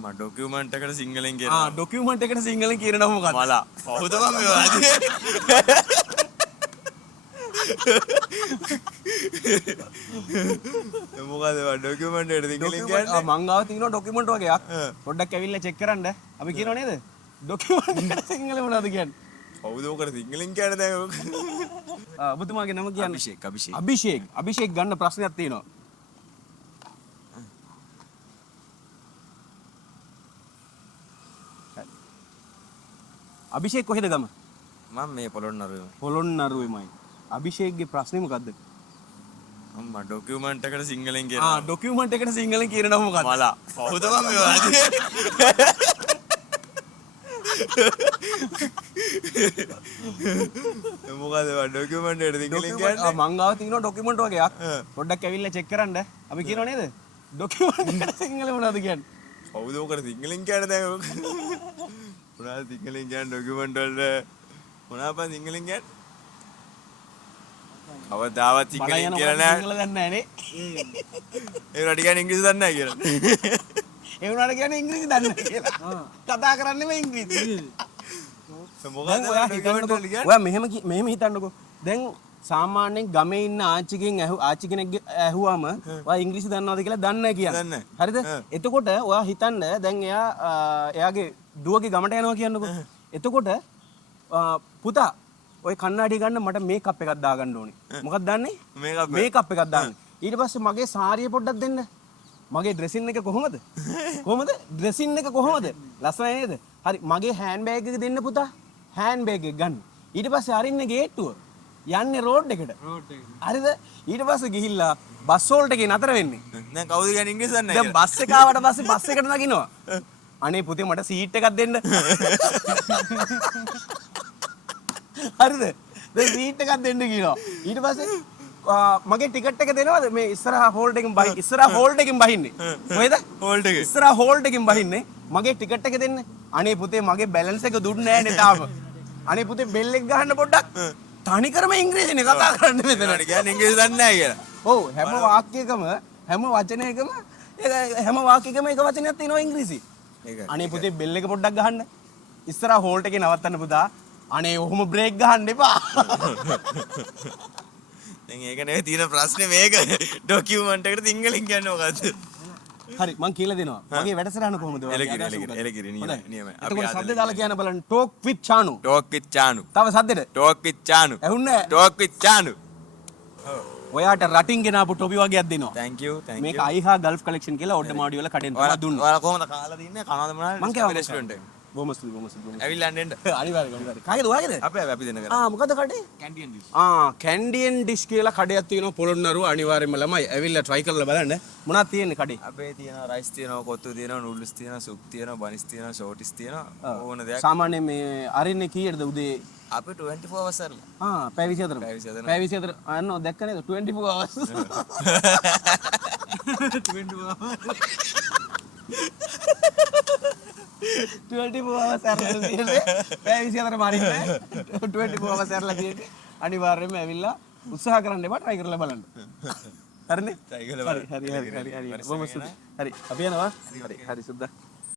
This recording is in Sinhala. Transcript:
අම්මා ඩොකියුමන්ට් එකට සිංහලෙන් කියනවා. ඩොකියුමන්ට් එකට සිංහලෙන් කියනවා මොකක්ද? මලා. කවුද මම මේවා? මොකද ඩොකියුමන්ට් එකට සිංහලෙන් කියන්නේ? මං ගාව තියෙනවා ඩොකියුමන්ට් වගේක්. පොඩ්ඩක් ඇවිල්ලා චෙක් කරන්න. අපි කියනව නේද? ඩොකියුමන්ට් එකට සිංහලෙන් මොනවද කියන්නේ? කවුද ඔකට සිංහලෙන් කියන්නේ දැන්? ඔබතුමාගේ නම කියන්න. අභිෂේක්. අභිෂේක් ගන්න ප්‍රශ්නයක් තියෙනවා. අභිෂේක් කොහෙද ගම? මම මේ පොළොන්නරුවේ. පොළොන්නරුවේමයි. අභිෂේක්ගේ ප්‍රශ්නේ මොකද්ද? අම්මා ඩොකියුමන්ට් එකට සිංහලෙන් කියනවා. ඩොකියුමන්ට් එකට සිංහලෙන් කියනවා මොකක්ද? මලා. කවුද මම මේවා? මොකද ඩොකියුමන්ට් එකට සිංහලෙන් කියන්නේ? මං ගාව තියෙනවා ඩොකියුමන්ට් වගේක්. පොඩ්ඩක් ඇවිල්ලා චෙක් කරන්න. අපි කියනව නේද? ඩොකියුමන්ට් එකට සිංහලෙන් මොනවද කියන්නේ? කවුද ඔකට සිංහලෙන් කියන්නේ දැන්? මොනවද සිංහලෙන් කියන්නේ ඩොකියුමන්ට් වලට? මොනවද සිංහලෙන් කියන්නේ? අවදාවත් සිංහලෙන් කියලා නෑ. සිංහල දන්නේ නෑනේ. ඒ රට කියන්නේ ඉංග්‍රීසි දන්නේ නෑ කියලා. ඒ වුණාට කියන්නේ ඉංග්‍රීසි දන්නේ නෑ කියලා. කතා කරන්නේ මේ ඉංග්‍රීසි. මොකද ඔයා මෙහෙම හිතන්නකෝ. දැන් සාමාන්‍යයෙන් ගමේ ඉන්න ආච්චි කෙනෙක් ඇහුවාම ඔයා ඉංග්‍රීසි දන්නවද කියලා දන්නේ නැහැ කියන්නේ. හරිද? එතකොට ඔයා හිතන්න දැන් එයාගේ දුවගේ ගමට යනවා කියන්නකෝ. එතකොට පුතා ඔය කණ්ණාඩිය ගන්න මට මේකප් එකක් දාගන්න ඕනේ. මොකක්ද දාන්නේ? මේකප් එකක් දාන්න. ඊට පස්සේ මගේ සාරිය පොඩ්ඩක් දෙන්න. මගේ ඩ්‍රෙසින් එක කොහොමද? ඩ්‍රෙසින් එක කොහොමද? ලස්සනයි නේද? හරි මගේ හෑන්ඩ් බෑග් එක දෙන්න පුතා. හෑන්ඩ් බෑග් එක ගන්න. ඊට පස්සේ අරින්න ගේට්ටුව. යන්නේ රෝඩ් එකට. හරිද? ඊට පස්සේ ගිහිල්ලා බස් හෝල්ට් එකේ නතර වෙන්නේ. දැන් කවුද කියන්නේ ඉංග්‍රීසි දන්නේ නැහැ. දැන් බස් එක ආවට පස්සේ බස් එකට නගිනවා. අනේ පුතේ මට සීට් එකක් දෙන්න. හරිද? දැන් සීට් එකක් දෙන්න කියනවා. ඊට පස්සේ මගේ ටිකට් එක දෙනවද? මේ ඉස්සරහා හෝල්ඩ් එකෙන් බහි. ඉස්සරහා හෝල්ඩ් එකෙන් බහින්නේ. කොහෙද? හෝල්ඩ් එක. ඉස්සරහා හෝල්ඩ් එකෙන් බහින්නේ. මගේ ටිකට් එක දෙන්න. අනේ පුතේ මගේ බැලන්ස් එක දුන්නේ නැහැ නේ තාම. අනේ පුතේ බෙල් එක ගහන්න පොඩ්ඩක්. තනිකරම ඉංග්‍රීසිනේ කතා කරන්නේ මෙතන. කියන්නේ ඉංග්‍රීසි දන්නේ නැහැ කියලා. ඔව් හැම වාක්‍යයකම හැම වචනයකම හැම වාක්‍යයකම එක වචනයක් තියෙනවා ඉංග්‍රීසි. අනේ පුතේ බෙල් එක පොඩ්ඩක් ගහන්න. ඉස්සරහා හෝල්ට් එකේ නවත්තන්න පුතා. අනේ ඔහොම බ්‍රේක් ගහන්න එපා. දැන් ඒක නෙවෙයි තියෙන ප්‍රශ්නේ මේක. ඩොකියුමන්ට් එකට සිංහලෙන් කියන්නේ මොකද්ද? හරි මං කියලා දෙනවා. මගේ වැඩසටහන කොහොමද? එලකිරි නියමයි. අපි සද්ද දාලා කියන්න බලන්න ටෝක් විත් චානු. ටෝක් විත් චානු. තව සද්දෙට. ටෝක් විත් චානු. ඇහුන්නේ? ටෝක් විත් චානු. ඔයාට රටින් ගෙනාපු ටොපි වගේක් දෙනවා. thank you. මේක අයිහා ගල්ෆ් කලෙක්ෂන් කියලා ඔඩ මාඩි වල කඩෙන් තමයි දුන්නා. ඔයාලා කොහමද කාලා දින්නේ? කනවාද මොනවද? මං කියවා රෙස්ටුරන්ට් එක. බොහොම ස්තුතියි. ඇවිල්ලා එන්න. අනිවාර්යයෙන්. කාගේද ඔයාගේද? අපි දෙන්න කරා. මොකද කඩේ? Canadian dish. කැන්ඩියන් ඩිෂ් කියලා කඩයක් තියෙනවා පොළොන්නරුව. අනිවාර්යයෙන්ම ළමයි ඇවිල්ලා try කරලා බලන්න. මොනවද තියෙන්නේ කඩේ? අපේ තියෙනවා රයිස් තියෙනවා, කොත්තු තියෙනවා, නූඩ්ල්ස් තියෙනවා, සුප් තියෙනවා, බනිස් තියෙනවා, ෂෝටිස් තියෙනවා. ඕන දෙයක්. සාමාන්‍යයෙන් මේ අරින්නේ කීයටද උදේ? අපි 24 hours අරලා. පැය 24. පැය 24. අන්න දැක්ක නේද 24 hours. 24 hours අරලා තියෙන්නේ. පැය 24 මාරින්නේ. 24 hours අරලා තියෙන්නේ. අනිවාර්යයෙන්ම ඇවිල්ලා උත්සාහ කරන්න එපා try කරලා බලන්න. හරිනේ? try කරලා බලන්න. හරි. බොහොම ස්තුතියි. හරි අපි යනවා. හරි සුද්දා.